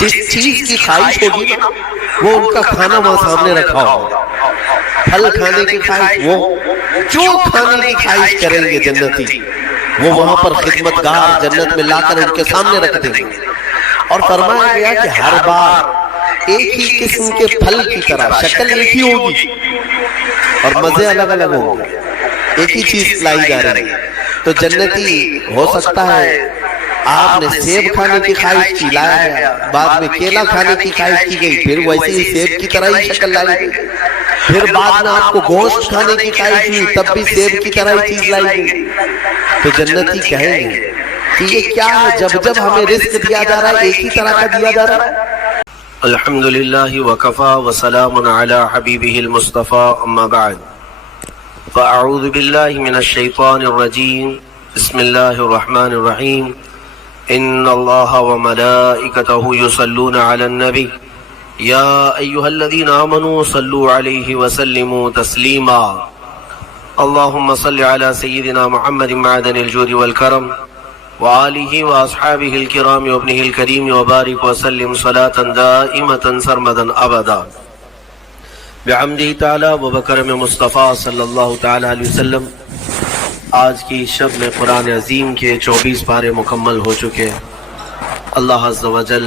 جس چیز کی خواہش ہوگی نا وہ ان کا کھانا وہاں سامنے رکھا ہوگا. پھل کھانے کی خواہش، وہ جو کھانے کی خواہش کریں گے جنتی وہ وہاں پر خدمتگار جنت میں لا کر ان کے سامنے رکھ دیں گے. اور فرمایا گیا کہ ہر بار ایک ہی قسم کے پھل کی طرح شکل ایک ہی ہوگی اور مزے الگ الگ ہوں گے. ایک ہی چیز لائی جا رہی ہے. تو جنتی ہو سکتا ہے آپ نے سیب کھانے کی خواہش کی، لایا گیا. بعد میں کیلا کھانے کی خواہش کی گئی، پھر ویسے ہی سیب کی طرح ہی شکل لائی گئی. پھر بعد میں آپ کو گوشت کھانے کی خواہش ہوئی، تب بھی سیب کی طرح ہی چیز لائی گئی. تو جنتی کہیں گے کہ یہ کیا ہے؟ جب جب ہمیں رزق دیا جا رہا ہے ایک ہی طرح کا دیا جا رہا ہے. الحمدللہ وکفا وسلام علی حبیبہ المصطفى، اما بعد فاعوذ باللہ من الشیطان الرجیم. بسم اللہ الرحمن الرحیم. ان اللہ وملائکتہ یصلون علی النبی یا ایہا الذین آمنوا صلوا علیہ وسلموا تسلیما. اللہم صل علی سیدنا محمد معدن الجود والکرم وآلہ واصحابہ الکرام وابنہ الکریم وبارک وسلم صلاة دائمة سرمدا ابدا بحمدہ تعالی وبکرم مصطفیٰ صلی اللہ تعالی علیہ وسلم. آج کی شب میں قرآن عظیم کے 24 پارے مکمل ہو چکے. اللہ عز و جل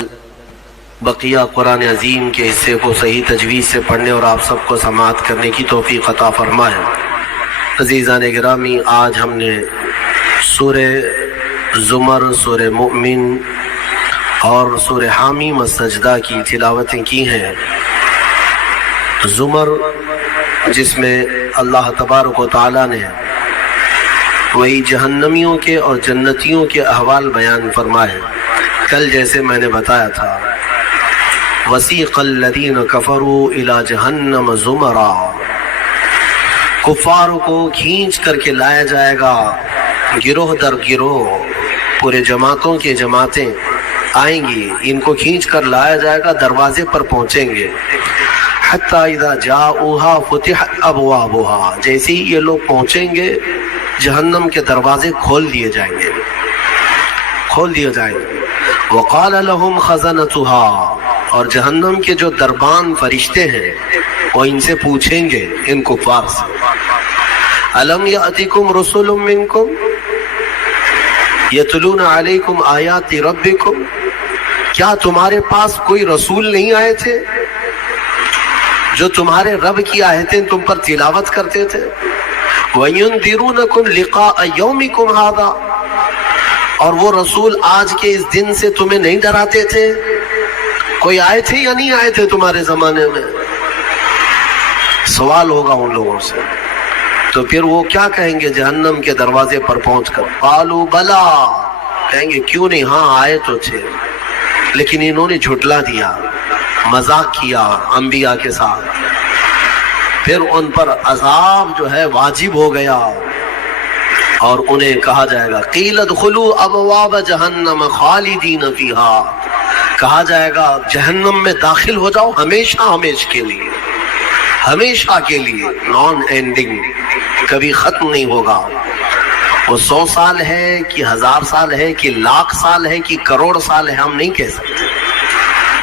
بقیہ قرآن عظیم کے حصے کو صحیح تجوید سے پڑھنے اور آپ سب کو سماعت کرنے کی توفیق عطا فرمائے. عزیزان گرامی، آج ہم نے سورہ زمر، سورہ مؤمن اور سورہ حامیم السجدہ کی تلاوتیں کی ہیں. زمر جس میں اللہ تبارک و تعالیٰ نے وہی جہنمیوں کے اور جنتیوں کے احوال بیان فرمائے. کل جیسے میں نے بتایا تھا، وسیق الذین کفروا الی جہنم زمرا، کفاروں کو کھینچ کر کے لایا جائے گا گروہ در گروہ. پورے جماعتوں کے جماعتیں آئیں گی، ان کو کھینچ کر لایا جائے گا، دروازے پر پہنچیں گے. حتی اذا جاؤہا فتحت ابوابہا، جیسے ہی یہ لوگ پہنچیں گے جہنم کے دروازے کھول دیے جائیں گے، کھول دیے جائیں گے. وقال لهم خزنتها، اور جہنم کے جو دربان فرشتے ہیں وہ ان سے پوچھیں گے، ان کفار سے، الم یأتکم رسل منکم یتلون علیکم آیات ربکم، کیا تمہارے پاس کوئی رسول نہیں آئے تھے جو تمہارے رب کی آیتیں تم پر تلاوت کرتے تھے؟ وَيُنذِرُونَكُمْ لِقَاءَ يَوْمِكُمْ هَذَا، اور وہ رسول آج کے اس دن سے تمہیں نہیں ڈراتے تھے؟ کوئی آئے تھے یا نہیں آئے تھے تمہارے زمانے میں؟ سوال ہوگا ان لوگوں سے. تو پھر وہ کیا کہیں گے جہنم کے دروازے پر پہنچ کر؟ قالوا بلا، کہیں گے کیوں نہیں، ہاں آئے تو تھے، لیکن انہوں نے جھٹلا دیا، مذاق کیا انبیاء کے ساتھ. پھر ان پر عذاب جو ہے واجب ہو گیا اور انہیں کہا جائے گا قیل ادخلوا ابواب جہنم خالدین فیہا، کہا جائے گا جہنم میں داخل ہو جاؤ ہمیشہ ہمیشہ کے لیے، ہمیشہ کے لیے، نان اینڈنگ، کبھی ختم نہیں ہوگا. وہ 100 سال ہے کہ 1000 سال ہے کہ لاکھ سال ہے کہ کروڑ سال ہے، ہم نہیں کہہ سکتے.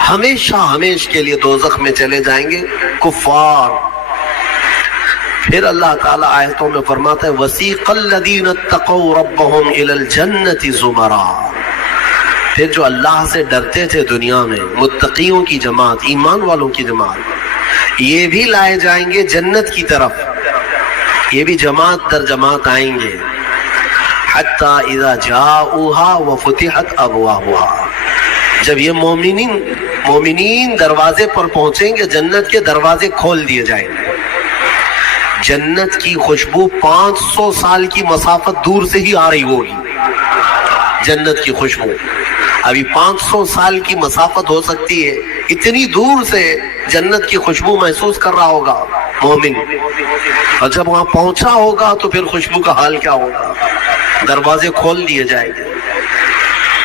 ہمیشہ ہمیشہ کے لیے دوزخ میں چلے جائیں گے کفار. پھر اللہ تعالیٰ آیتوں میں فرماتا ہے وَسِيقَ الَّذِينَ اتَّقَوْا رَبَّهُمْ إِلَى الْجَنَّةِ زُمَرًا، پھر جو اللہ سے ڈرتے تھے دنیا میں، متقیوں کی جماعت، ایمان والوں کی جماعت، یہ بھی لائے جائیں گے جنت کی طرف، یہ بھی جماعت در جماعت آئیں گے. حتی اذا جاؤہا وفتحت ابوابہا، جب یہ مومنین دروازے پر پہنچیں گے جنت کے دروازے کھول دیے جائیں گے. جنت کی خوشبو 500 سال کی مسافت دور سے ہی آ رہی ہوگی. جنت کی خوشبو ابھی 500 سال کی مسافت ہو سکتی ہے، اتنی دور سے جنت کی خوشبو محسوس کر رہا ہوگا مومن، اور جب وہاں پہنچا ہوگا تو پھر خوشبو کا حال کیا ہوگا. دروازے کھول دیے جائیں گے.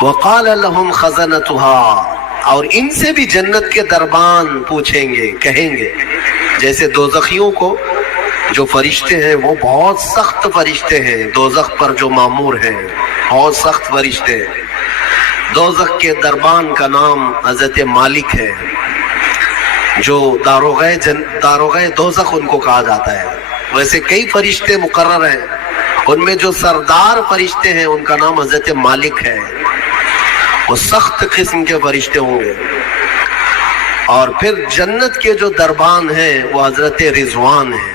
وقال لهم خزنتها، اور ان سے بھی جنت کے دربان پوچھیں گے، کہیں گے. جیسے دوزخیوں کو جو فرشتے ہیں وہ بہت سخت فرشتے ہیں، دوزخ پر جو مامور ہیں بہت سخت فرشتے ہیں. دوزخ کے دربان کا نام حضرت مالک ہے، جو داروغہ دوزخ ان کو کہا جاتا ہے۔ ویسے کئی فرشتے مقرر ہیں، ان میں جو سردار فرشتے ہیں ان کا نام حضرت مالک ہے، وہ سخت قسم کے فرشتے ہوں گے۔ اور پھر جنت کے جو دربان ہیں وہ حضرت رضوان ہیں،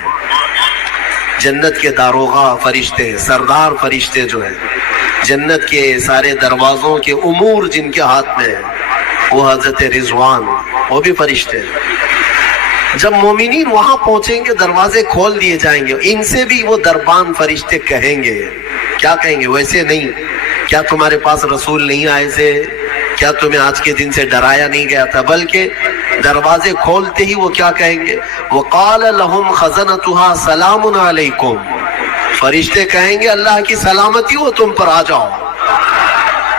جنت کے داروغہ فرشتے، سردار فرشتے جو ہیں، جنت کے سارے دروازوں کے امور جن کے ہاتھ میں ہیں، وہ حضرت رضوان، وہ بھی فرشتے ہیں۔ جب مومنین وہاں پہنچیں گے دروازے کھول دیے جائیں گے، ان سے بھی وہ دربان فرشتے کہیں گے، کیا کہیں گے؟ ویسے نہیں، کیا تمہارے پاس رسول نہیں آئے تھے؟ کیا تمہیں آج کے دن سے ڈرایا نہیں گیا تھا؟ بلکہ دروازے کھولتے ہی وہ کیا کہیں گے؟ وَقَالَ لَهُمْ خَزَنَتُهَا سَلَامٌ عَلَيْكُمْ، فرشتے کہیں گے اللہ کی سلامتی ہو تم پر، آ جاؤ،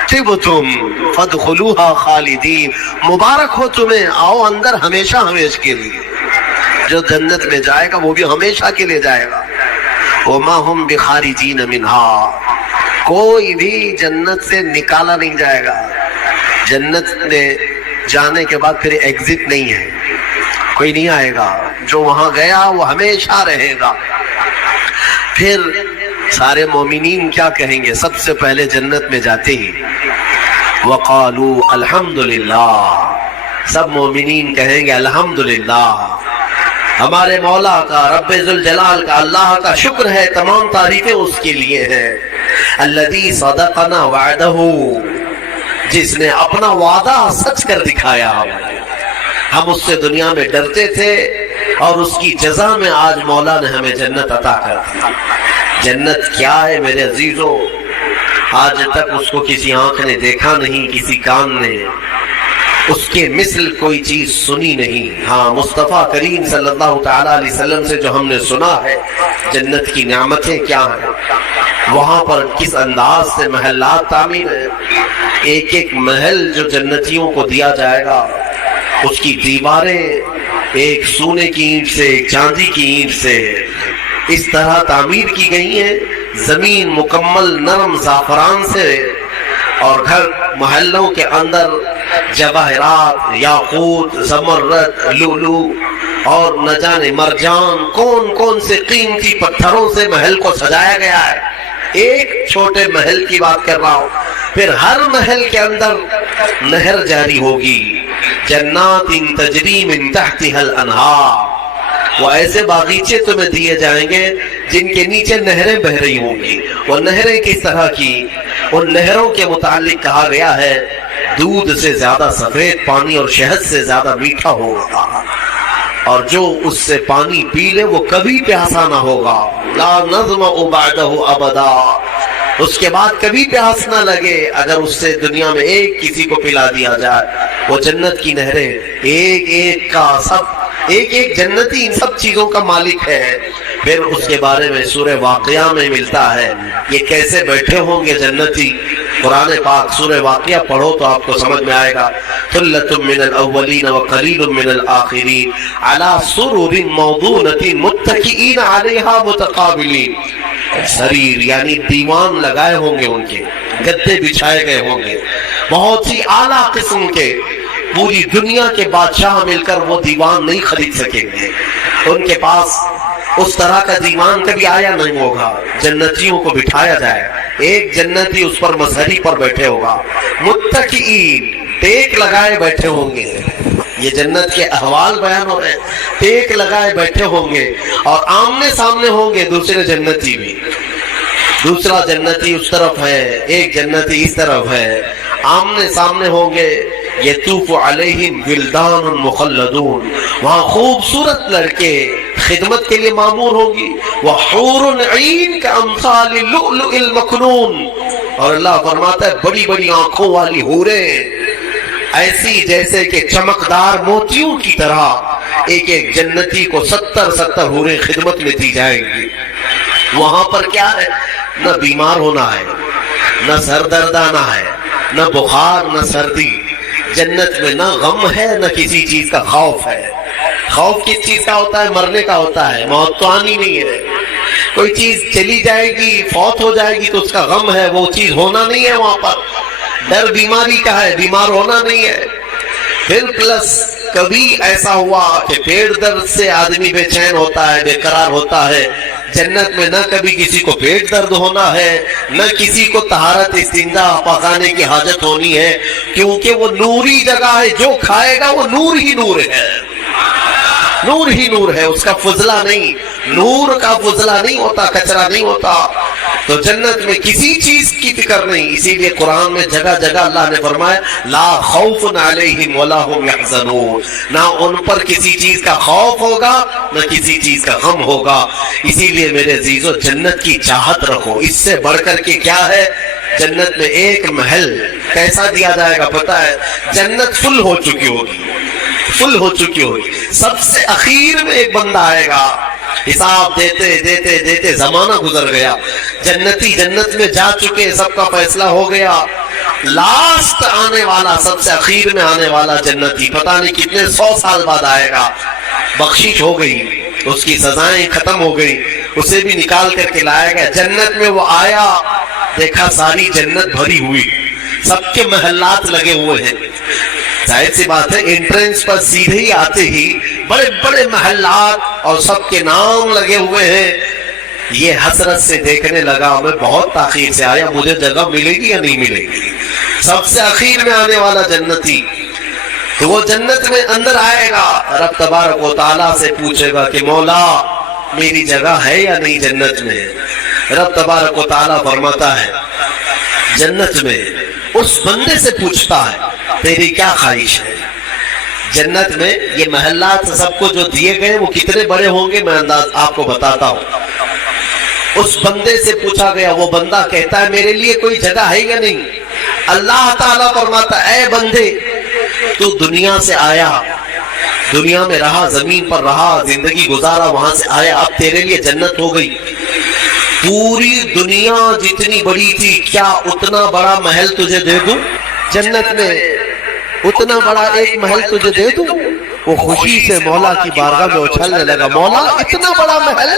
طِبْتُمْ فَادْخُلُوهَا خَالِدِينَ، مبارک ہو تمہیں، آؤ اندر ہمیشہ ہمیشہ کے لیے۔ جو جنت میں جائے گا وہ بھی ہمیشہ کے لیے جائے گا۔ وَمَا هُمْ بِخَارِجِينَ مِنْهَا، کوئی بھی جنت سے نکالا نہیں جائے گا۔ جنت میں جانے کے بعد پھر ایگزٹ نہیں ہے، کوئی نہیں آئے گا، جو وہاں گیا وہ ہمیشہ رہے گا۔ پھر سارے مومنین کیا کہیں گے؟ سب سے پہلے جنت میں جاتے ہی وَقَالُوا الْحَمْدُلِلَّهِ، سب مومنین کہیں گے الحمدللہ، ہمارے مولا کا، رب ذوالجلال کا، اللہ کا شکر ہے، تمام تعریفیں اس کے لیے ہیں۔ الذی صدقنا وعدہ، جس نے اپنا وعدہ سچ کر دکھایا۔ ہم اس سے دنیا میں ڈرتے تھے اور اس کی جزا میں آج مولا نے ہمیں جنت عطا کر دی۔ جنت کیا ہے میرے عزیزوں؟ آج تک اس کو کسی آنکھ نے دیکھا نہیں، کسی کان نے اس کے مثل کوئی چیز سنی نہیں۔ ہاں، مصطفیٰ کریم صلی اللہ تعالیٰ علیہ وسلم سے جو ہم نے سنا ہے جنت کی نعمتیں کیا ہیں، وہاں پر کس انداز سے محلات تعمیر ہیں، ایک ایک محل جو جنتیوں کو دیا جائے گا، اس کی دیواریں ایک سونے کی اینٹ سے، ایک چاندی کی اینٹ سے اس طرح تعمیر کی گئی ہیں، زمین مکمل نرم زعفران سے، اور گھر محلوں کے اندر جواہرات، یاقوت، زمرد، لولو اور نہ جانے مرجان، کون کون سے قیمتی پتھروں سے محل کو سجایا گیا ہے۔ ایک چھوٹے محل کی بات کر رہا ہوں۔ پھر ہر محل کے اندر نہر جاری ہوگی، جنات تجری من تحتها الانہار، وہ ایسے باغیچے تمہیں دیے جائیں گے جن کے نیچے نہریں بہ رہی ہوں گی۔ وہ نہریں کس طرح کی؟ ان نہروں کے متعلق کہا گیا ہے دودھ سے زیادہ سفید پانی اور شہد سے زیادہ میٹھا ہوگا، اور جو اس سے پانی پی لے وہ کبھی پیاسا نہ ہوگا۔ لا نظمأ بعدہ ابدا، اس کے بعد کبھی پیاس نہ لگے اگر اس سے دنیا میں ایک کسی کو پلا دیا جائے۔ وہ جنت کی نہریں، ایک ایک کا سب، ایک ایک جنتی ان سب چیزوں کا مالک ہے۔ پھر اس کے بارے میں سورہ واقعہ میں ملتا ہے یہ کیسے بیٹھے ہوں گے جنتی۔ قرآن پاک سورہ واقعہ پڑھو تو آپ کو سمجھ میں آئے گا۔ ثلۃ من الاولین وقلیل من الآخرین علی سرر موضونۃ متکئین علیہا متقابلین، سریر یعنی دیوان لگائے ہوں گے، ان کے گدے بچھائے گئے ہوں گے، بہت ہی اعلیٰ قسم کے، پوری دنیا کے بادشاہ مل کر وہ دیوان نہیں خرید سکیں گے، ان کے پاس اس طرح کا دیوان کبھی آیا نہیں ہوگا۔ جنتیوں کو بٹھایا جائے، ایک جنتی اس پر مسہری پر بیٹھے ہوگا، متکئین ٹیک لگائے بیٹھے ہوں گے۔ یہ جنت کے احوال بیان ہو رہے ہیں، ٹیک لگائے بیٹھے ہوں گے اور آمنے سامنے ہوں گے دوسرے جنتی بھی۔ دوسرا جنتی اس طرف ہے، ایک جنتی اس طرف ہے، آمنے سامنے ہوں گے۔ یطوف علیہم ولدان مخلدون، وہاں خوبصورت لڑکے خدمت کے لیے معمور ہوں گی، وحور عین کامثال اللؤلؤ المکنون، اور اللہ فرماتا ہے بڑی بڑی آنکھوں والی حوریں ایسی جیسے کہ چمکدار موتیوں کی طرح۔ ایک ایک جنتی کو 70 حوریں خدمت میں دی جائیں گی۔ وہاں پر کیا ہے؟ نہ بیمار ہونا ہے، نہ سر درد آنا ہے، نہ بخار، نہ سردی۔ جنت میں نہ غم ہے، نہ کسی چیز کا خوف ہے۔ خوف کس چیز کا ہوتا ہے؟ مرنے کا ہوتا ہے، موت تو آنی نہیں ہے۔ کوئی چیز چلی جائے گی، فوت ہو جائے گی تو اس کا غم ہے، وہ چیز ہونا نہیں ہے وہاں پر۔ ڈر بیماری کا ہے، بیمار ہونا نہیں ہے۔ پھر پلس کبھی ایسا ہوا کہ پیٹ درد سے آدمی بے چین ہوتا ہے، بے قرار ہوتا ہے، جنت میں نہ کبھی کسی کو پیٹ درد ہونا ہے، نہ کسی کو طہارت استنجا پکانے کی حاجت ہونی ہے، کیونکہ وہ نوری جگہ ہے، جو کھائے گا وہ نور ہی نور ہے، نور ہی نور ہے، اس کا فضلہ نہیں، نور کا فضلہ نہیں ہوتا، کچرا نہیں ہوتا۔ تو جنت میں کسی چیز کی فکر نہیں، اسی لیے قرآن میں جگہ جگہ اللہ نے فرمایا لا خوف علیہم ولا هم یحزنون، نہ ان پر کسی چیز کا خوف ہوگا نہ کسی چیز کا غم ہوگا۔ اسی لیے میرے عزیزو جنت کی چاہت رکھو، اس سے بڑھ کر کے کیا ہے؟ جنت میں ایک محل کیسا دیا جائے گا پتہ ہے؟ جنت فل ہو چکی ہوگی، فل ہو چکی ہوگی، سب سے اخیر میں ایک بندہ آئے گا، حساب دیتے دیتے دیتے زمانہ گزر گیا، جنتی جنت میں جا چکے، سب کا فیصلہ ہو گیا، لاسٹ آنے والا، سب سے اخیر میں آنے والا جنتی پتہ نہیں کتنے 100 سال بعد آئے گا، بخشش ہو گئی، اس کی سزائیں ختم ہو گئی، اسے بھی نکال کر کے لایا گیا جنت میں۔ وہ آیا، دیکھا ساری جنت بھری ہوئی، سب کے محلات لگے ہوئے ہیں، ظاہر سی بات ہے انٹرنس پر سیدھے ہی آتے ہی بڑے بڑے محلات اور سب کے نام لگے ہوئے ہیں۔ یہ حسرت سے دیکھنے لگا، میں بہت تاخیر سے آیا، مجھے جگہ ملے گی یا نہیں ملے گی؟ سب سے اخیر میں آنے والا جنتی، تو وہ جنت میں اندر آئے گا، رب تبارک و تعالیٰ سے پوچھے گا کہ مولا میری جگہ ہے یا نہیں جنت میں؟ رب تبارک و تعالیٰ فرماتا ہے جنت میں اس بندے سے پوچھتا ہے تیری کیا خواہش ہے؟ جنت میں یہ محلات سب کو جو دیے گئے وہ کتنے بڑے ہوں گے میں انداز آپ کو بتاتا ہوں۔ اس بندے سے پوچھا گیا، وہ بندہ کہتا ہے میرے لیے کوئی جگہ ہے یا نہیں؟ اللہ تعالیٰ فرماتا ہے اے بندے تو دنیا سے آیا، دنیا میں رہا، زمین پر رہا، زندگی گزارا، وہاں سے آیا، اب تیرے لیے جنت ہو گئی۔ پوری دنیا جتنی بڑی تھی، کیا اتنا بڑا محل تجھے دے دوں جنت میں؟ اتنا بڑا ایک محل تجھے دے دوں؟ وہ خوشی سے مولا کی بارگاہ میں اچھلنے لگا، مولا اتنا بڑا محل،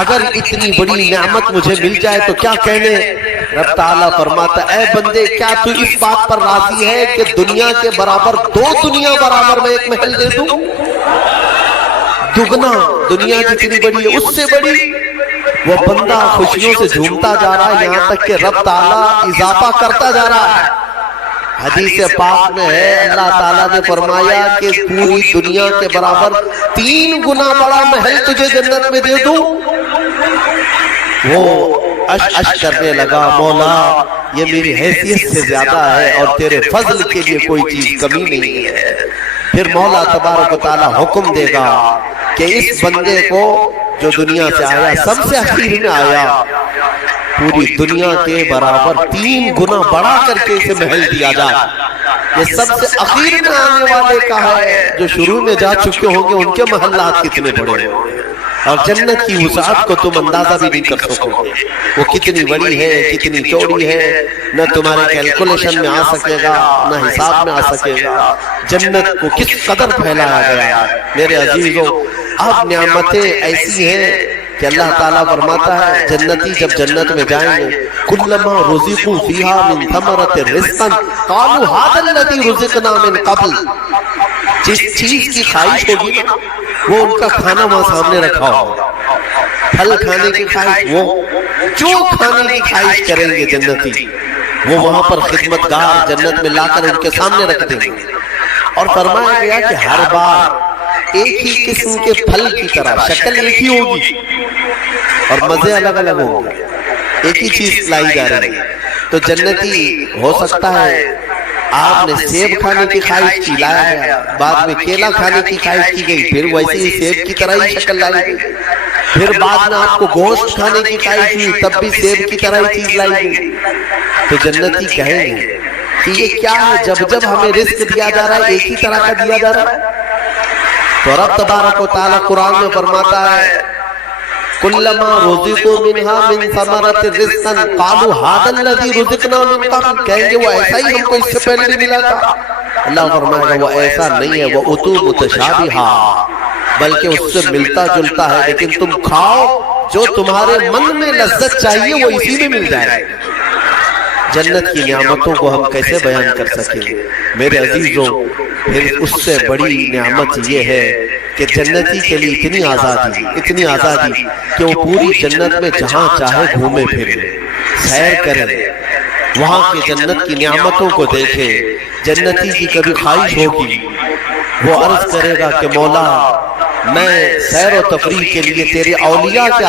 اگر اتنی بڑی نعمت مجھے مل جائے تو کیا کہنے؟ رب تعالیٰ فرماتا اے بندے کیا تو اس بات پر راضی ہے کہ دنیا کے برابر 2 دنیا برابر میں ایک محل دے دوں؟ دگنا، دنیا جتنی بڑی ہے اس سے بڑی۔ وہ بندہ خوشیوں سے جھومتا جا رہا ہے، یہاں تک کہ رب تعالیٰ اضافہ کرتا جا رہا ہے۔ حدیث پاک میں ہے اللہ تعالیٰ نے فرمایا کہ پوری دنیا کے برابر 3 گنا بڑا محل تجھے جنت میں دے دوں۔ وہ اش کرنے لگا، مولا یہ میری حیثیت سے زیادہ ہے اور تیرے فضل کے لیے کوئی چیز کمی نہیں ہے۔ پھر مولا تبارک و تعالیٰ حکم دے گا کہ اس بندے کو جو دنیا سے آیا، سب سے اخیر میں آیا، پوری دنیا کے برابر 3 گنا بڑا کر کے اسے محل دیا جائے۔ یہ سب سے اخیر میں آنے والے کا ہے، جو شروع میں جا چکے ہوں گے ان کے محلات کتنے بڑے ہوں گے، اور جنت کی وسعت کو تم اندازہ بھی نہیں کر سکو گے، وہ کتنی بڑی ہے، کتنی چوڑی ہے، نہ تمہارے کیلکولیشن میں آ سکے گا، نہ حساب میں آ سکے گا۔ جنت کو کس قدر پھیلایا گیا میرے عزیزوں۔ اب نعمتیں ایسی ہیں کہ اللہ تعالیٰ فرماتا ہے جنتی جب جنت میں جائیں گے کلما رزقوا فیہا من ثمرۃ رزقا قالوا ھذا الذی رزقنا من قبل، جس چیز کی خواہش ہوگی نا وہ ان کا کھانا وہاں سامنے رکھا ہوگا، پھل کھانے کی خواہش، وہ جو کھانے کی خواہش کریں گے جنتی وہ وہاں پر خدمت گار جنت میں لا کر ان کے سامنے رکھ دیں گے۔ اور فرمایا گیا کہ ہر بار ایک ہی قسم کے پھل کی طرح، شکل ایک ہی ہوگی اور مزے الگ الگ ہوں گے، ایک ہی چیز لائی جا رہی ہے۔ تو جنتی ہو سکتا ہے آپ نے سیب کھانے کی خواہش کی، لایا گیا، بعد میں کیلا کھانے کی خواہش کی گئی، پھر ویسے ہی سیب کی طرح ہی شکل لائی گئی، پھر بعد میں آپ کو گوشت کھانے کی خواہش ہوئی، تب بھی سیب کی طرح ہی چیز لائی گئی۔ تو جنتی کہیں گے کہ یہ کیا ہے، جب جب ہمیں رزق دیا جا رہا ہے ایک ہی طرح کا دیا جا رہا ہے۔ تو رب تبارک و تعالیٰ قرآن میں فرماتا ہے کلما رزقوا منہا من ثمرۃ رزقا قالوا ھذا الذی رزقنا من قبل، کہیں گے وہ ایسا ہی ہم کو اس سے پہلے نہیں ملا تھا۔ اللہ فرمائے گا وہ ایسا نہیں ہے، وہ اتوا متشابہا، بلکہ اس سے ملتا جلتا ہے، لیکن تم کھاؤ جو تمہارے من میں لذت چاہیے وہ اسی میں مل جائے گا۔ جنت کی نعمتوں کو ہم کیسے بیان کر سکیں؟ میرے عزیزوں، پھر اس سے بڑی نعمت یہ ہے کہ جنتی کے لیے اتنی آزادی کہ وہ پوری جنت میں جہاں چاہے گھومے پھرے، سیر کرے، وہاں کی جنت کی نعمتوں کو دیکھے۔ جنتی کی کبھی خواہش ہوگی، وہ عرض کرے گا کہ مولا میں سیر و تفریح کے لیے تیرے اولیاء کے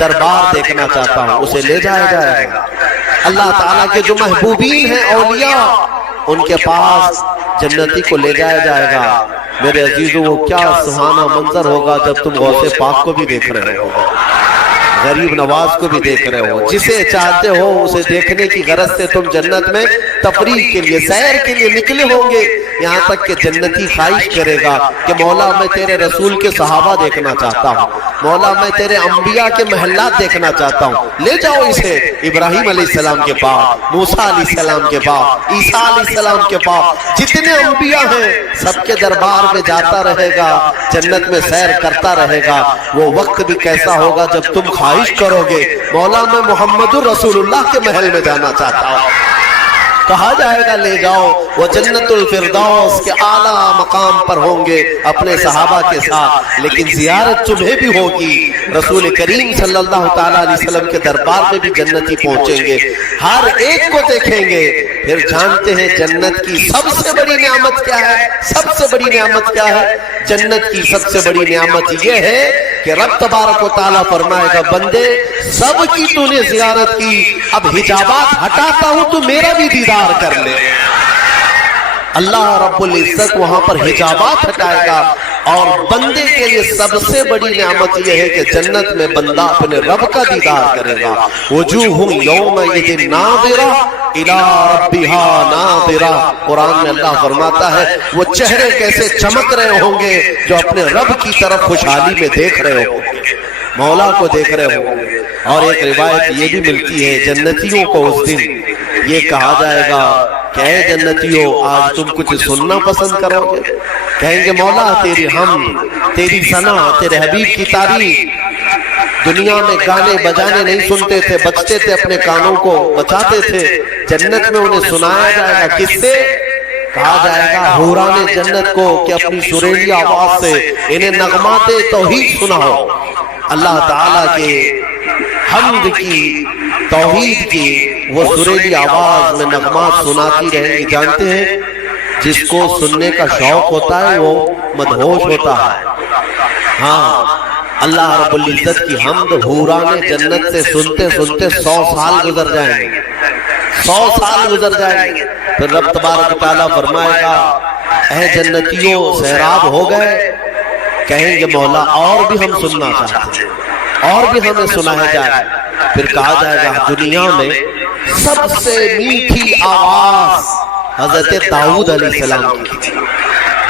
دربار دیکھنا چاہتا ہوں، اسے لے جایا جائے گا۔ اللہ تعالیٰ کے جو محبوبین ہیں اولیاء، ان کے پاس جنتی کو لے جایا جائے گا۔ میرے عزیزوں، وہ کیا سہانا منظر ہوگا جب تم غوث پاک کو بھی دیکھ رہے ہو، غریب نواز کو بھی دیکھ رہے ہو، جسے چاہتے ہو اسے دیکھنے کی غرض سے تم جنت میں تفریح کے لیے، سیر کے لیے نکلے ہوں گے۔ یہاں تک کہ جنتی خواہش کرے گا کہ مولا میں تیرے رسول کے صحابہ دیکھنا چاہتا ہوں، مولا میں تیرے انبیاء کے محلات دیکھنا چاہتا ہوں، لے جاؤ اسے ابراہیم علیہ السلام کے پاس، موسیٰ علیہ السلام کے پاس، عیسیٰ علیہ السلام کے پاس، جتنے انبیاء ہیں سب کے دربار میں جاتا رہے گا، جنت میں سیر کرتا رہے گا۔ وہ وقت بھی کیسا ہوگا جب تم خواہش کرو گے مولا میں محمد رسول اللہ کے محل میں جانا چاہتا ہوں، کہا جائے گا لے جاؤ۔ وہ جنت الفردوس کے اعلیٰ مقام پر ہوں گے اپنے صحابہ کے ساتھ، لیکن زیارت تمہیں بھی ہوگی۔ رسول کریم صلی اللہ تعالیٰ علیہ وسلم کے دربار میں بھی جنتی پہنچیں گے، ہر ایک کو دیکھیں گے۔ پھر جانتے ہیں جنت کی سب سے بڑی نعمت کیا ہے؟ سب سے بڑی نعمت کیا ہے؟ جنت کی سب سے بڑی نعمت یہ ہے کہ رب تبارک و تعالیٰ فرمائے گا بندے سب کی تو نے زیارت کی، اب حجابات ہٹاتا ہوں تو میرا بھی دیدار کر لے۔ اللہ رب العزت وہاں پر حجابات ہٹائے گا، اور بندے کے لیے سب سے بڑی نعمت یہ ہے کہ جنت میں بندہ اپنے رب کا دیدار کرے گا۔ وجوہ یومئذ ناظرہ الی ربہا ناظرہ، قرآن میں اللہ فرماتا ہے وہ چہرے کیسے چمک رہے ہوں گے جو اپنے رب کی طرف خوشحالی میں دیکھ رہے ہوں گے، مولا کو دیکھ رہے ہوں گے۔ اور ایک روایت یہ بھی ملتی ہے جنتیوں کو اس دن یہ کہا جائے گا کہ اے جنتیوں آج تم کچھ سننا پسند کرو گے؟ کہیں گے مولا تیری حمد، تیری ثنا، تیرے حبیب کی تعریف۔ دنیا میں گانے بجانے نہیں سنتے تھے، بچتے تھے، اپنے کانوں کو بچاتے تھے، جنت میں انہیں سنایا جائے گا، کس سے؟ کہا جائے گا حوران جنت کو کہ اپنی سریلی آواز سے انہیں نغمات توحید سناؤ، اللہ تعالیٰ کے حمد کی، توحید کی وہ سریلی آواز میں نغمات سناتی رہیں گی۔ جانتے ہیں جس کو سننے کا شوق ہوتا ہے وہ مدہوش ہوتا ہے۔ ہاں، اللہ رب العزت کی حمد حوران جنت سے سنتے سنتے 100 سال گزر جائیں گے، 100 سال گزر جائیں گے۔ پھر رب تبارک تعالیٰ فرمائے گا اے جنتیوں سیراب ہو گئے؟ کہیں گے مولا اور بھی ہم سننا چاہتے ہیں، اور بھی ہمیں سنایا جائے۔ پھر کہا جائے گا دنیا میں سب سے میٹھی آواز حضرت داؤد علیہ السلام کی تھی۔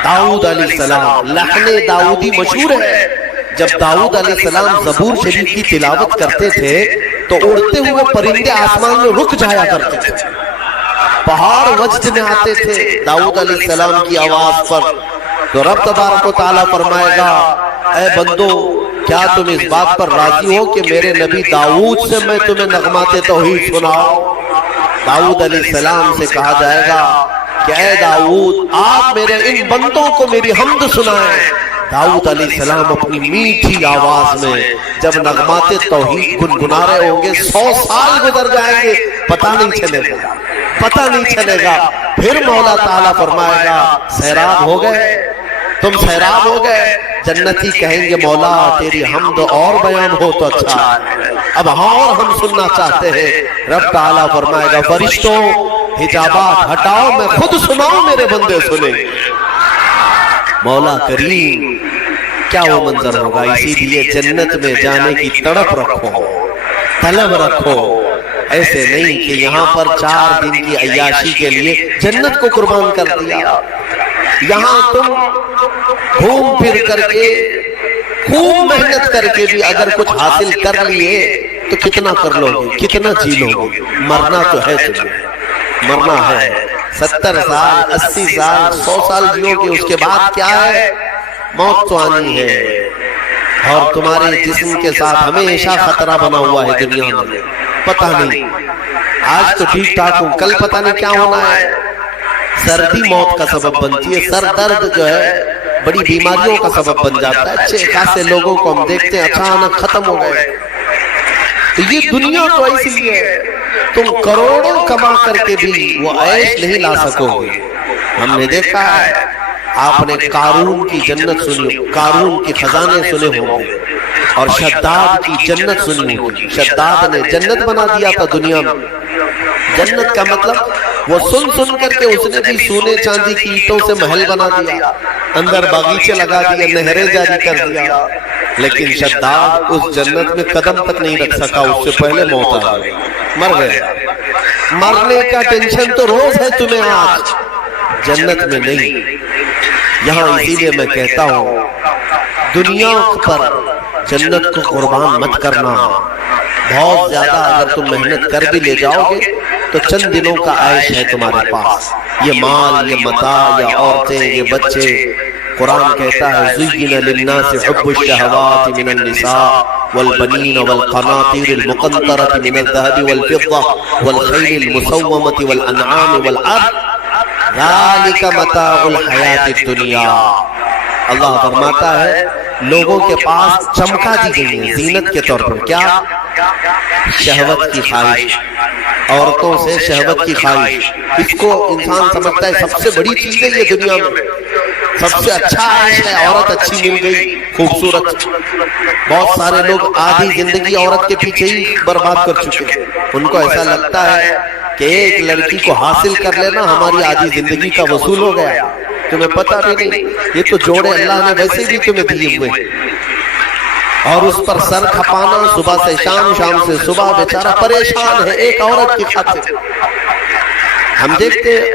داؤد علیہ السلام، لحن داؤدی مشہور ہے۔ جب داؤد علیہ السلام زبور شریف کی تلاوت کرتے تھے تو اڑتے ہوئے پرندے آسمان میں رک جایا کرتے تھے، پہاڑ وجد میں آتے تھے داؤد علیہ السلام کی آواز پر۔ تو رب تبارک و تعالیٰ فرمائے گا اے بندو کیا تم اس بات پر راضی ہو کہ میرے نبی داؤد سے میں تمہیں نغمات توحید سناؤں؟ داؤد علیہ السلام سے کہا جائے گا کہ اے داؤد آپ میرے ان بندوں کو میری حمد سنائیں۔ داؤد علیہ السلام اپنی میٹھی آواز میں جب نغمات توحید گنگنا رہے ہوں گے، 100 سال گزر جائیں گے، پتہ نہیں چلے گا، پتہ نہیں چلے گا۔ پھر مولا تعالیٰ فرمائے گا سیراب ہو گئے، تم سیراب ہو گئے؟ جنتی کہیں گے مولا تیری حمد اور بیان ہو تو اچھا ہے، اب اور ہم سننا چاہتے ہیں۔ رب تعالیٰ فرمائے گا فرشتوں حجابات ہٹاؤ، میں خود سناؤں میرے بندے سنیں۔ مولا کریم کیا وہ منظر ہوگا! اسی لیے جنت میں جانے کی تڑپ رکھو، طلب رکھو، ایسے نہیں کہ یہاں پر 4 دن کی عیاشی کے لیے جنت کو قربان کر دیا۔ یہاں تم گھوم پھر کر کے خوب محنت کر کے بھی اگر کچھ حاصل کر لیے تو کتنا کر لو گے، کتنا جی لو گے؟ مرنا تو ہے، تمہیں مرنا ہے۔ 70 سال 80 سال 100 سال جیو گے، اس کے بعد کیا ہے؟ موت تو آنی ہے، اور تمہارے جسم کے ساتھ ہمیشہ خطرہ بنا ہوا ہے دنیا میں، پتہ نہیں آج تو ٹھیک ٹھاک ہوں، کل پتہ نہیں کیا ہونا ہے۔ سردی موت کا سبب بنتی ہے، سر درد جو ہے بڑی بیماریوں کا سبب بن جاتا ہے۔ اچھے خاصے لوگوں کو ہم دیکھتے ہیں اچانک ختم ہو گئے۔ تو یہ دنیا تو ایسی لیے تم کروڑوں کما کر کے بھی وہ عیش نہیں لا سکو گے۔ ہم نے دیکھا ہے، آپ نے قارون کی جنت سنی، قارون کی خزانے سنے ہوں گے، اور شداد کی جنت سنی ہوگی۔ شداد نے جنت بنا دیا تھا دنیا میں۔ جنت کا مطلب وہ سن کر کے اس نے بھی سونے چاندی کی اینٹوں سے محل بنا دیا، اندر باغیچے لگا دیا، نہریں جاری کر دیا، لیکن شداد اس جنت میں قدم تک نہیں رکھ سکا، اس سے پہلے موت آ گئی، مر گیا۔ مرنے کا ٹینشن تو روز ہے تمہیں، آج جنت میں نہیں۔ یہاں اسی لیے میں کہتا ہوں دنیا پر جنت کو قربان مت کرنا۔ بہت زیادہ اگر تم محنت کر بھی لے جاؤ گے تو چند دنوں کا عیش ہے تمہارے پاس، یہ مال، یہ متاع، یہ عورتیں، یہ بچے۔ قرآن کہتا ہے زُيِّنَ لِلنَّاسِ حُبُّ الشَّهَوَاتِ مِنَ النِّسَاءِ وَالْبَنِينَ وَالْقَنَاطِيرِ الْمُقَنطَرَةِ مِنَ الذَّهَبِ وَالْفِضَّةِ وَالْخَيْلِ الْمُسَوَّمَةِ وَالْأَنْعَامِ وَالْحَرْثِ ذَلِكَ مَتَاعُ الْحَيَاةِ الدُّنْيَا۔ اللہ فرماتا ہے لوگوں کے پاس چمکا دی گئی ہے زینت کے طور پر، کیا؟ شہوت کی خواہش، عورتوں سے شہوت کی خواہش۔ اس کو انسان سمجھتا ہے سب سے بڑی چیز ہے یہ دنیا میں، سب سے اچھا عیش ہے، عورت اچھی مل گئی، خوبصورت۔ بہت سارے لوگ آدھی زندگی عورت کے پیچھے ہی برباد کر چکے ہیں۔ ان کو ایسا لگتا ہے کہ ایک لڑکی کو حاصل کر لینا ہماری آدھی زندگی کا وصول ہو گیا۔ تمہیں پتہ بھی نہیں یہ تو جوڑے اللہ نے ویسے بھی تمہیں دیے ہوئے، اور اس پر سر کھپانا صبح سے شام، شام سے صبح، بیچارہ پریشان ہے ایک عورت کی خاطر۔ ہم دیکھتے ہیں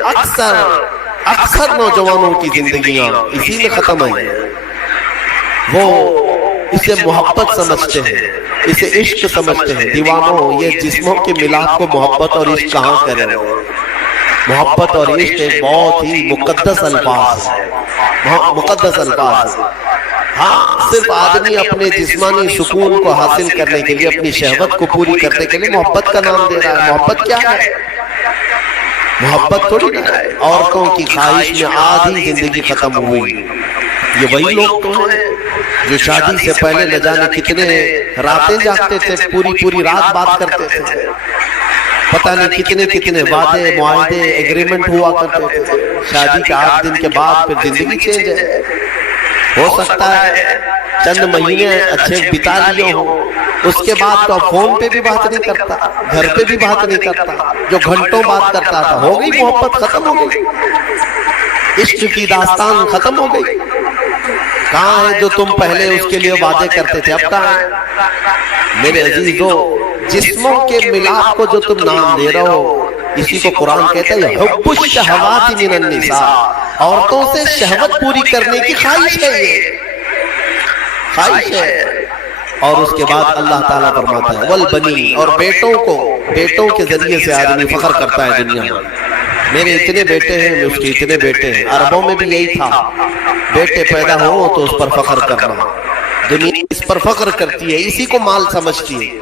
اکثر نوجوانوں کی زندگیاں اسی میں ختم ہیں۔ وہ اسے محبت سمجھتے ہیں، اسے عشق سمجھتے ہیں۔ دیوانوں، یہ جسموں کے ملاپ کو محبت اور عشق کہاں کرے ہو؟ محبت اور عشق ایک بہت ہی مقدس الفاظ ہے، مقدس الفاظ۔ ہاں، صرف آدمی اپنے جسمانی سکون کو حاصل کرنے کے لیے، اپنی شہوت کو پوری کرنے کے لیے محبت کا نام دے رہا ہے۔ محبت کیا ہے؟ محبت تھوڑی نہ ہے۔ عورتوں کی خواہش میں آدھی زندگی ختم ہوئی۔ یہ وہی لوگ تو ہیں جو شادی سے پہلے نہ جانے کتنے راتیں جاگتے تھے، پوری رات بات کرتے تھے، پتہ نہیں کتنے وعدے، معاہدے، ایگریمنٹ ہوا کرتے تھے۔ شادی کے 8 دن کے بعد پھر زندگی چینج ہے۔ ہو سکتا ہے چند مہینے اچھے بتا لیے ہوں، اس کے بعد تو اب فون پہ بھی بات نہیں کرتا، گھر پہ بھی بات نہیں کرتا، جو گھنٹوں بات کرتا تھا۔ ہو گئی محبت، ختم ہو گئی، عشق کی داستان ختم ہو گئی۔ کہاں ہے جو تم پہلے اس کے لیے وعدے کرتے تھے، اب کہاں ہے؟ میرے عزیزو، جسموں کے ملاپ کو جو تم نام دے رہے ہو، اسی کو قرآن کہتا ہے حب الشہوات من النساء، عورتوں سے شہوت پوری کرنے کی خواہش ہے، یہ خواہش ہے۔ اور اس کے بعد اللہ تعالیٰ فرماتا ہے والبنین، اور بیٹوں کے ذریعے سے آدمی فخر کرتا ہے دنیا میں، میرے اتنے بیٹے ہیں، اس کے اتنے بیٹے ہیں۔ عربوں میں بھی یہی تھا، بیٹے پیدا ہو تو اس پر فخر کرنا، دنیا اس پر فخر کرتی ہے، اسی کو مال سمجھتی ہے۔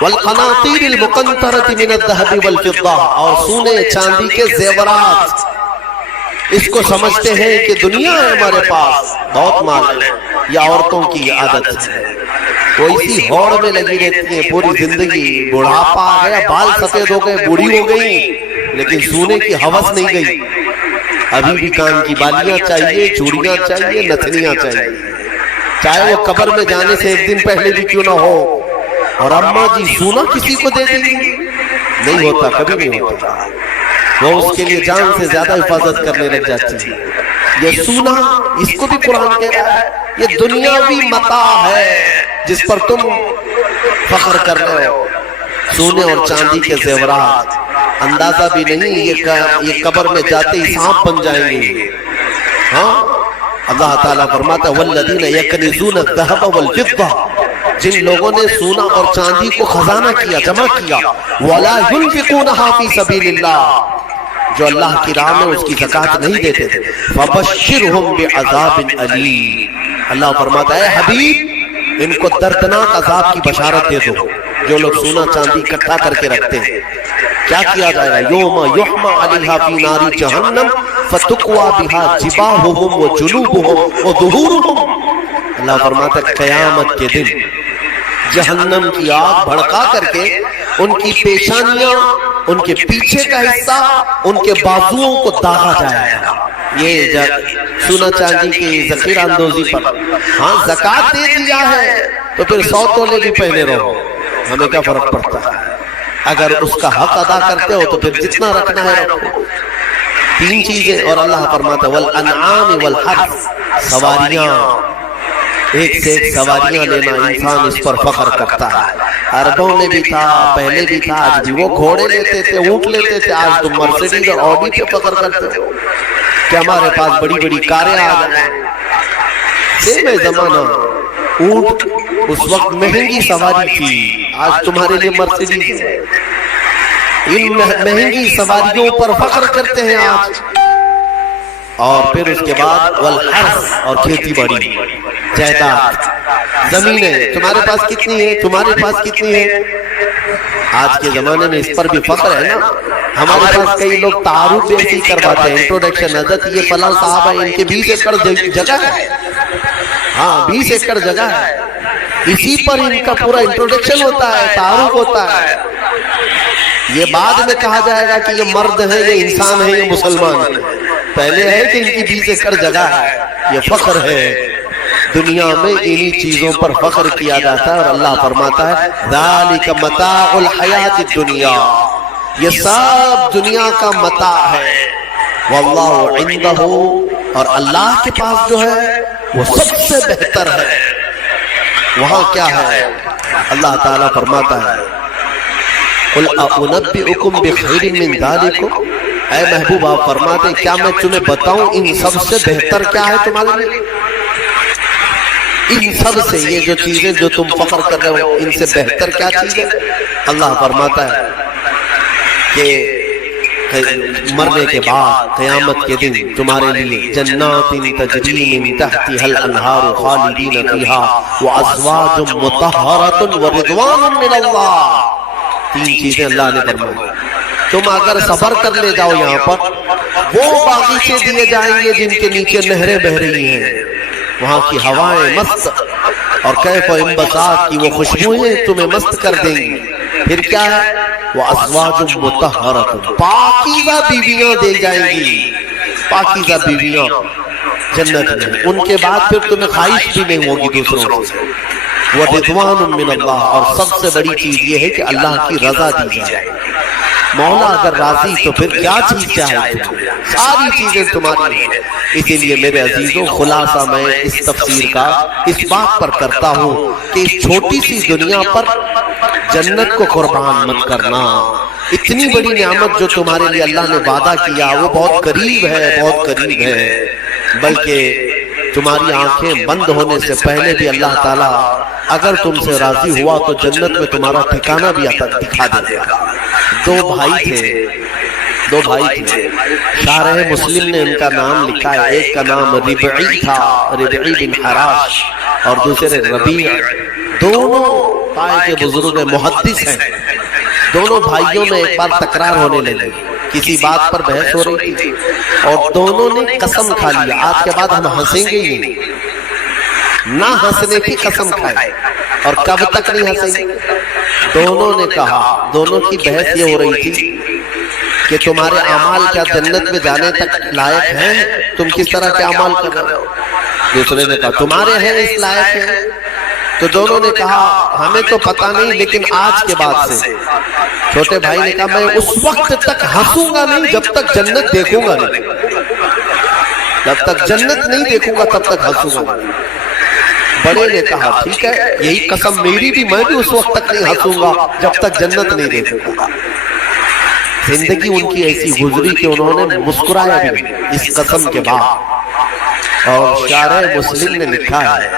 والقناطیر المقنطرۃ من الذهب والفضہ، اور سونے چاندی کے زیورات، اس کو سمجھتے ہیں کہ دنیا ہے ہمارے پاس، بہت مال ہے۔ یہ عورتوں کی عادت ہے، وہ اسی ہوڑ میں لگی رہتی ہیں پوری زندگی۔ بڑھاپا آ گیا، بال سفید ہو گئے، بوڑھی ہو گئی، لیکن سونے کی ہوس نہیں گئی۔ ابھی بھی کان کی بالیاں چاہیے، چوڑیاں چاہیے، نتھنیاں چاہیے، چاہے وہ قبر میں جانے سے ایک دن پہلے بھی کیوں نہ ہو۔ اور اماں جی سونا کسی کو دے دیں گی؟ نہیں ہوتا، کبھی نہیں ہوتا۔ وہ اس کے لیے جان سے زیادہ حفاظت کرنے لگ جاتی ہے۔ یہ سونا، اس کو بھی قرآن کہہ رہا ہے یہ دنیاوی متاع ہے جس پر تم فخر کر رہے ہو۔ سونے اور چاندی کے زیورات، اندازہ بھی نہیں یہ قبر میں جاتے ہی سانپ بن جائیں گے۔ ہاں، اللہ تعالیٰ فرماتا ہے والذین یکنزون الذهب والفضہ، جن لوگوں نے سونا اور چاندی کو خزانہ کیا، جمع کیا، ولا ينفقونها فی سبیل اللہ، جو اللہ کی راہ میں اس کی زکوٰۃ نہیں دیتے تھے، فبشرهم بعذاب علیم، اللہ فرماتا ہے حبیب ان کو دردناک عذاب کی بشارت دے دو۔ جو لوگ سونا چاندی اکٹھا کر کے رکھتے ہیں، کیا کیا جائے گا؟ یوم یحما علیہا فی نار جہنم فتقوا بہا جباہہم وجنوبہم وظہورہم۔ اللہ فرماتا ہے قیامت کے دن جہنم کی آگ بھڑکا کر کے ان کی پیشانیاں، ان کے پیچھے کا حصہ، ان کے بازوؤں کو داغا جائے گا۔ یہ سونا چاندی کی ذخیرہ اندوزی پر ہاں زکوٰۃ دے دیا ہے تو پھر 100 تولے بھی پہنے رہو، ہمیں کیا فرق پڑتا ہے؟ اگر اس کا حق ادا کرتے ہو تو پھر جتنا رکھنا ہے رکھو۔ 3 چیزیں، اور اللہ فرماتا ہے والانعام والحرث، سواریاں، ایک سے ایک سواریاں لینا، انسان اس پر فخر کرتا ہے۔ عربوں میں بھی تھا، پہلے بھی تھا، آج بھی۔ وہ گھوڑے لیتے تھے، اونٹ لیتے تھے، آج تم مرسیڈیز اور آڈی پہ فخر کرتے ہو کہ ہمارے پاس بڑی بڑی کاریں آ گئیں۔ سیم ہے زمانہ، اونٹ اس وقت مہنگی سواری تھی، آج تمہارے لیے مرسیڈیز ہے۔ ان مہنگی سواریوں پر فخر کرتے ہیں آج۔ اور پھر اس کے بعد والحرث، اور کھیتی باڑی، جائیداد، زمینیں تمہارے پاس کتنی ہے، تمہارے پاس کتنی ہے۔ آج کے زمانے میں اس پر بھی فخر ہے نا۔ ہمارے پاس کئی لوگ تعارف بھی ایسی کرواتے ہیں، انٹروڈکشن، حضرت یہ فلاں صاحب ہے، ان کے 20 ایکڑ جگہ ہے، ہاں 20 ایکڑ جگہ ہے، اسی پر ان کا پورا انٹروڈکشن ہوتا ہے، تعارف ہوتا ہے۔ یہ بعد میں کہا جائے گا کہ یہ مرد ہے، یہ انسان ہے، یہ مسلمان ہے۔ پہلے ہے کہ ان کی 20 ایکڑ جگہ ہے، یہ فخر ہے۔ دنیا میں انہی چیزوں پر فخر کیا جاتا ہے، اور اللہ فرماتا ہے ذالک متاع الحیات الدنیا، یہ سب دنیا کا متاع ہے۔ واللہ عندہ، اور اللہ کے پاس جو ہے وہ سب سے بہتر ہے۔ وہاں کیا ہے؟ اللہ تعالیٰ فرماتا ہے قل انبئکم بخیر من ذالکم، اے محبوب آپ فرماتے ہیں کیا میں تمہیں بتاؤں ان سب سے بہتر کیا ہے تمہارے لیے؟ ان سب سے، یہ جو چیزیں جو تم فخر کر رہے ہو، ان سے بہتر کیا چیز ہے؟ اللہ فرماتا ہے کہ مرنے کے بعد قیامت کے دن تمہارے لیے جنات تجری من تحتها الانہار خالدین فیہا وازواج مطہرۃ ورضوان من اللہ۔ 3 چیزیں اللہ نے فرمائی، تم اگر صبر کر لے جاؤ یہاں پر، وہ باغیچے دیے جائیں گے جن کے نیچے نہریں بہ رہی ہیں، وہاں کی ہوائیں مست، اور کیف و انبساط کی وہ خوشبوئیں تمہیں مست کر دیں گی۔ پھر کیا ہے؟ وازواج مطہرۃ، پاکیزہ بیویاں دی جائیں گی، پاکیزہ بیویاں جنت میں۔ ان کے بعد پھر تمہیں خواہش بھی نہیں ہوگی دوسروں سے۔ ورضوان من اللہ، اور سب سے بڑی چیز یہ ہے کہ اللہ کی رضا دی جائے۔ مولا اگر راضی تو پھر کیا چیز چاہے؟ ساری چیزیں تمہاری ہیں۔ اسی لیے میرے عزیزوں، خلاصہ میں اس تفسیر کا اس بات پر کرتا ہوں کہ اس چھوٹی سی دنیا پر جنت کو قربان مت کرنا۔ اتنی بڑی نعمت جو تمہارے لیے اللہ نے وعدہ کیا وہ بہت قریب ہے، بہت قریب ہے، بلکہ تمہاری آنکھیں بند ہونے سے پہلے بھی اللہ تعالیٰ اگر تم سے راضی ہوا تو جنت میں تمہارا ٹھکانہ بھی دکھا دے گا۔ 2 بھائی تھے، شارح مسلم نے ان کا نام لکھا ہے، ایک کا نام ربعی تھا، ربعی بن حراش، اور دوسرے ربیع۔ دونوں طائف کے بزرگ محدث ہیں۔ دونوں بھائیوں میں ایک بار تکرار ہونے لگی، کسی بات پر بحث ہو رہی تھی، اور دونوں نے قسم کھا لیا آج کے بعد ہم ہنسیں گے ہی نہیں، نہ ہنسنے کی قسم کھائی۔ اور کب تک نہیں ہنسیں گے؟ دونوں نے کہا، دونوں کی بحث یہ ہو رہی تھی کہ تمہارے اعمال کیا جنت میں جانے تک لائق ہیں؟ تم کس طرح کے اعمال کر رہے ہو؟ دوسرے نے کہا تمہارے ہیں اس لائق ہیں۔ تو دونوں نے کہا ہمیں تو پتہ نہیں، لیکن آج کے بعد سے، چھوٹے بھائی نے کہا میں اس وقت تک ہنسوں گا نہیں جب تک جنت دیکھوں گا نہیں، جب تک جنت نہیں دیکھوں گا تب تک ہنسوں گا۔ بڑے نے کہا ٹھیک ہے، یہی قسم میری بھی، میں بھی اس وقت تک نہیں ہنسوں گا جب تک جنت نہیں دیکھوں گا۔ زندگی ان کی ایسی گزری کہ انہوں نے مسکرایا بھی اس قسم کے بعد۔ اور شارح مسلم نے لکھا ہے،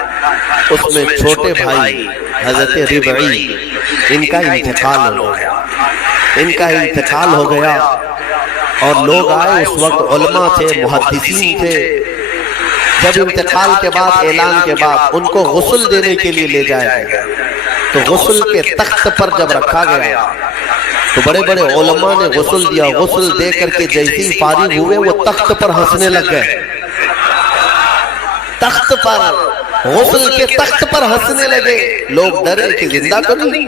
اس میں چھوٹے بھائی حضرت ربعی، ان کا انتقال ہو گیا، ان کا انتقال ہو گیا، اور لوگ آئے، اس وقت علماء تھے، محدثین تھے۔ جب انتقال کے بعد، اعلان کے بعد ان کو غسل دینے کے لیے لے جایا گیا، تو غسل کے تخت پر جب رکھا گیا تو بڑے بڑے علماء نے غسل دیا، غسل دے کر کے جیسے ہی فارغ ہوئے وہ تخت پر ہنسنے لگ گئے، تخت پر، غسل کے تخت پر ہنسنے لگے۔ لوگ ڈرے کہ زندہ تو نہیں؟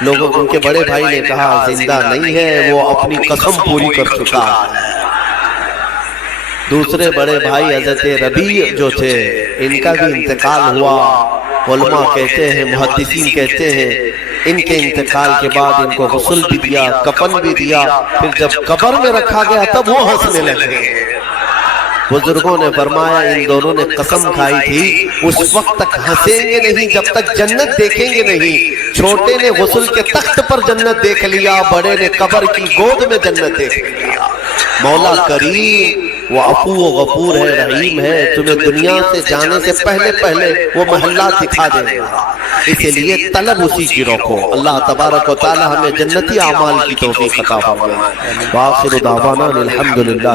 لوگوں ان کے بڑے بھائی نے کہا زندہ نہیں ہے، وہ اپنی قسم پوری کر چکا ہے۔ دوسرے بڑے بھائی حضرت ربیع جو تھے، ان کا بھی انتقال ہوا۔ علماء کہتے ہیں، محدثین کہتے ہیں، ان کے انتقال کے بعد ان کو غسل بھی دیا، کفن بھی دیا، پھر جب قبر میں رکھا گیا تب وہ ہنسنے لگے۔ بزرگوں نے فرمایا ان دونوں نے قسم کھائی تھی اس وقت تک ہنسیں گے نہیں جب تک جنت دیکھیں گے نہیں۔ چھوٹے نے غسل کے تخت پر جنت دیکھ لیا، بڑے نے قبر کی گود میں جنت دیکھ لیا۔ مولا کریم وہ عفو و غفور ہے، رحیم ہے، تمہیں دنیا سے جانے سے پہلے وہ محلہ دکھا دے گا، اسی لیے طلب اسی کی رکھو۔ اللہ تبارک و تعالی ہمیں جنتی اعمال کی توفیق عطا فرمائے۔ وآخر دعوانا الحمدللہ۔